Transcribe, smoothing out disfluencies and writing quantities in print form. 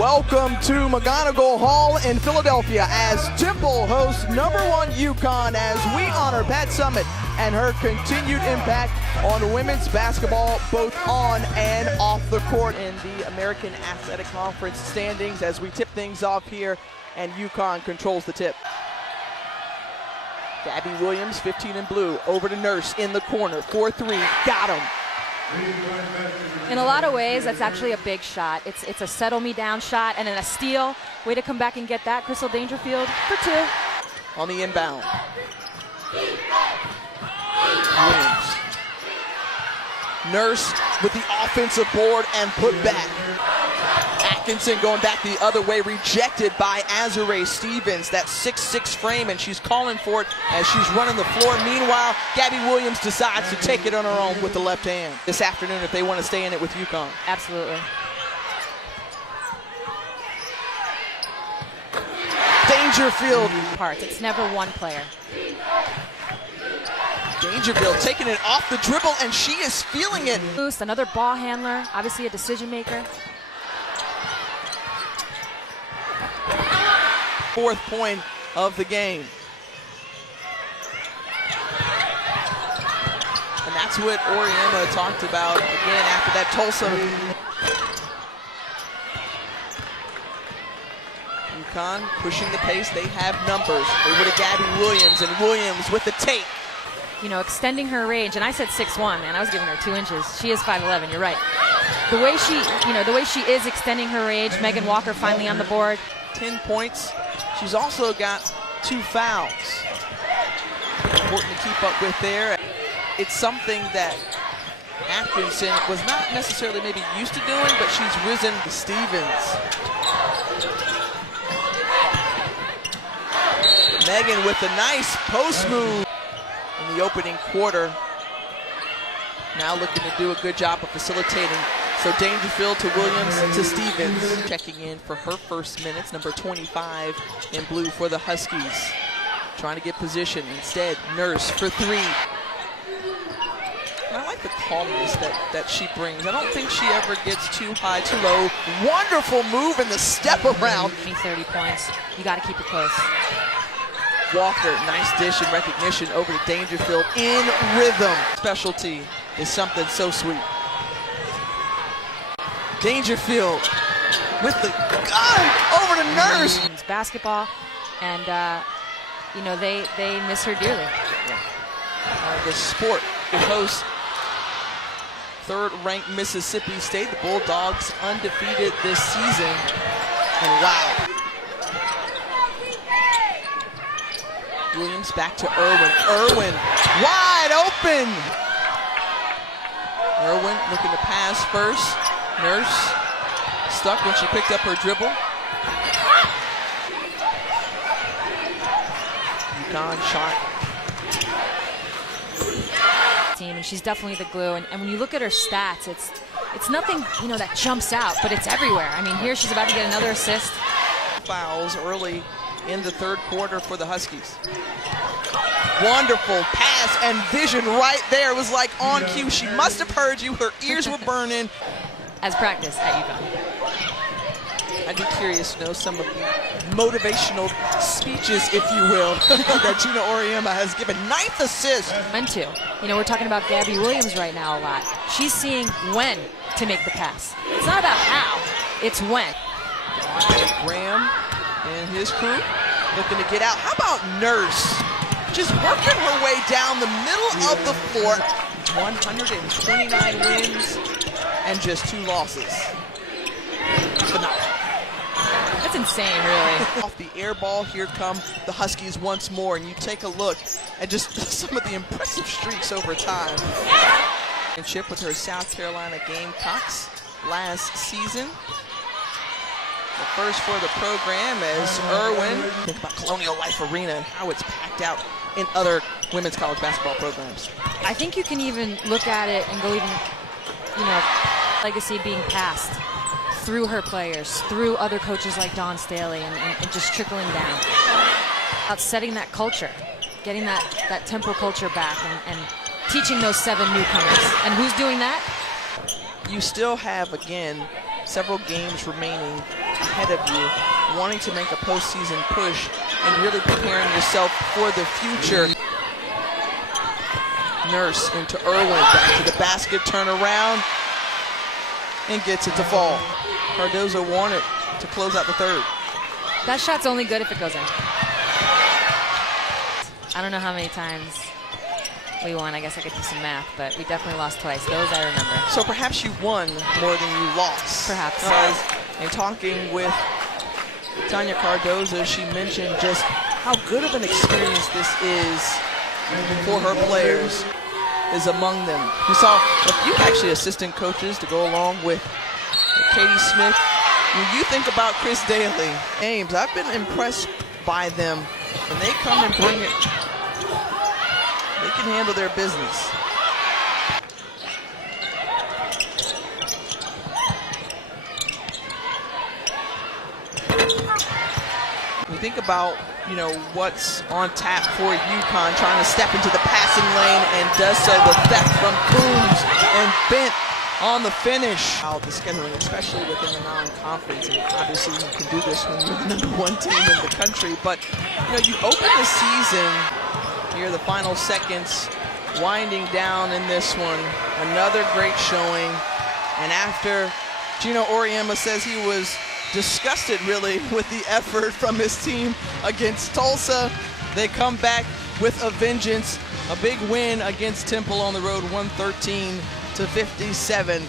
Welcome to McGonigal Hall in Philadelphia as Temple hosts #1 UConn as we honor Pat Summit and her continued impact on women's basketball both on and off the court in the American Athletic Conference standings as we tip things off here, and UConn controls the tip. Gabby Williams, 15 in blue, over to Nurse in the corner, 4-3, got him. In a lot of ways, that's actually a big shot. It's a settle me down shot and then a steal. Way to come back and get that, Crystal Dangerfield, for 2. On the inbound. Williams. Nurse with the offensive board and put back. Atkinson going back the other way, rejected by Azurá Stevens, that 6'6" frame, and she's calling for it as she's running the floor. Meanwhile, Gabby Williams decides to take it on her own with the left hand this afternoon if they want to stay in it with UConn. Absolutely. Dangerfield. It's never one player. Dangerfield taking it off the dribble, and she is feeling it. Boost, another ball handler, obviously a decision maker. 4th point of the game. And that's what Oriema talked about again after that Tulsa. UConn pushing the pace, they have numbers. Over to Gabby Williams, and Williams with the take. You know, extending her range, and I said 6'1", man, I was giving her 2 inches. She is 5'11", you're right. The way she is extending her range, Megan Walker finally on the board. 10 points. She's also got 2 fouls. Important to keep up with there. It's something that Atkinson was not necessarily maybe used to doing, but she's risen to Stevens. Megan with a nice post move in the opening quarter. Now looking to do a good job of facilitating. So Dangerfield to Williams to Stevens. Checking in for her first minutes, number 25 in blue for the Huskies. Trying to get position. Instead, Nurse for 3. And I like the calmness that she brings. I don't think she ever gets too high, too low. Wonderful move in the step around. 30 points. You got to keep it close. Walker, nice dish and recognition over to Dangerfield in rhythm. Specialty is something so sweet. Dangerfield with the gun over to Nurse. It's basketball, and you know, they miss her dearly. Yeah. The sport will host 3rd-ranked Mississippi State. The Bulldogs undefeated this season, and wow. Williams back to Irwin. Irwin wide open. Irwin looking to pass first. Nurse stuck when she picked up her dribble. UConn shot. Team, and she's definitely the glue. And when you look at her stats, it's nothing, you know, that jumps out, but it's everywhere. I mean, here she's about to get another assist. Fouls early in the 3rd quarter for the Huskies. Wonderful pass and vision right there. It was like on cue. She must have heard you. Her ears were burning. As practice at UConn. I'd be curious to know some of the motivational speeches, if you will, that Gina Oriema has given. 9th assist. When to. You know, we're talking about Gabby Williams right now a lot. She's seeing when to make the pass. It's not about how, it's when. Graham and his crew looking to get out. How about Nurse? Just working her way down the middle of the floor. 129 wins and just 2 losses. Phenomenal. That's insane, really. Off the air ball, here come the Huskies once more, and you take a look at just some of the impressive streaks over time. And chip with her South Carolina Gamecocks last season. The first for the program as Irwin. Think about Colonial Life Arena and how it's packed out in other women's college basketball programs. I think you can even look at it and go even, you know, legacy being passed through her players, through other coaches like Dawn Staley, and just trickling down. About setting that culture, getting that Temple culture back, and teaching those 7 newcomers. And who's doing that? You still have, again, several games remaining ahead of you, wanting to make a postseason push and really preparing yourself for the future. Nurse into Irwin, back to the basket, turn around, and gets it to fall. Cardozo wanted to close out the third. That shot's only good if it goes in. I don't know how many times we won. I guess I could do some math, but we definitely lost twice. Those I remember. So perhaps you won more than you lost. Perhaps. In talking with Tanya Cardozo, she mentioned just how good of an experience this is for her players, is among them. We saw a few actually assistant coaches to go along with Katie Smith. When you think about Chris Daly, Ames, I've been impressed by them. When they come and bring it, they can handle their business. We think about, what's on tap for UConn, trying to step into the passing lane and does so. The theft from Coombs and Bent on the finish. How the scheduling, especially within the non-conference, and obviously you can do this when you're the #1 team in the country, but you open the season here, the final seconds winding down in this one. Another great showing, and after Gino Auriemma says he was disgusted really with the effort from his team against Tulsa, they come back with a vengeance. A big win against Temple on the road, 113-57.